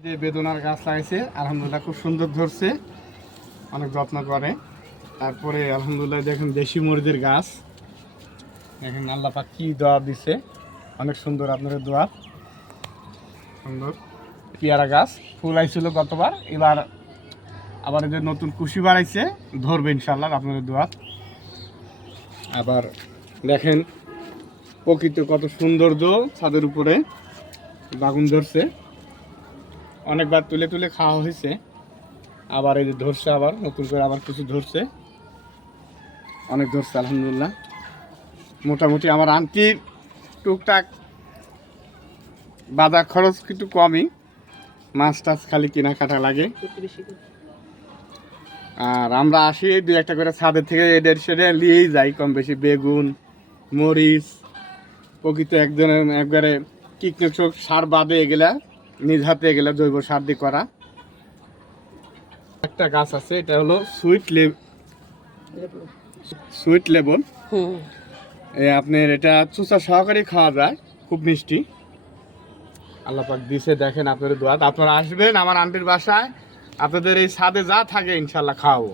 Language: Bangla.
যে বেদনার গাছ লাগাইছে আলহামদুলিল্লাহ খুব সুন্দর ধরছে, অনেক যত্ন করে। তারপরে আলহামদুলিল্লাহ দেখেন দেশি মরিচের গাছ, দেখেন আল্লাহ পাক কি দোয়া দিছে, অনেক সুন্দর আপনাদের দোয়া, সুন্দর পেয়ারা গাছ ফুল আইছিল গতবার, এবার আবার এদের নতুন কুশি বাড়াইছে, ধরবে ইনশাল্লাহ আপনাদের দোয়া। আবার দেখেন প্রকৃতি কত সৌন্দর্য, ছাদের উপরে বাগুন ধরছে, অনেকবার তুলে তুলে খাওয়া হয়েছে, আবার এই যে ধরছে, আবার নতুন করে আবার কিছু ধরছে, অনেক ধরছে আলহামদুলিল্লাহ। মোটামুটি আমার আন্টির টুকটাক বাজার খরচ একটু কমই, মাছ টাছ খালি কেনাকাটা লাগে। আর আমরা আসি দু একটা করে ছাদের থেকে এদের সেটা নিয়েই যাই কম বেশি, বেগুন মরিচ প্রকৃত একবারে কীটনাশক সার বাদে এগুলা নিজ হাতে এগুলা জৈব সার দিয়ে করা। একটা গাছ আছে, এটা হলো সুইট লেবন, আপনার এটা চুষা সহকারে খাওয়া যায়, খুব মিষ্টি, আল্লাহ পাক দিছে। দেখেন আপনাদের দোয়া, আপনারা আসবেন আমার আন্টির বাসায়, আপনাদের এই ছাদে যা থাকে ইনশাল্লাহ খাওয়াবো।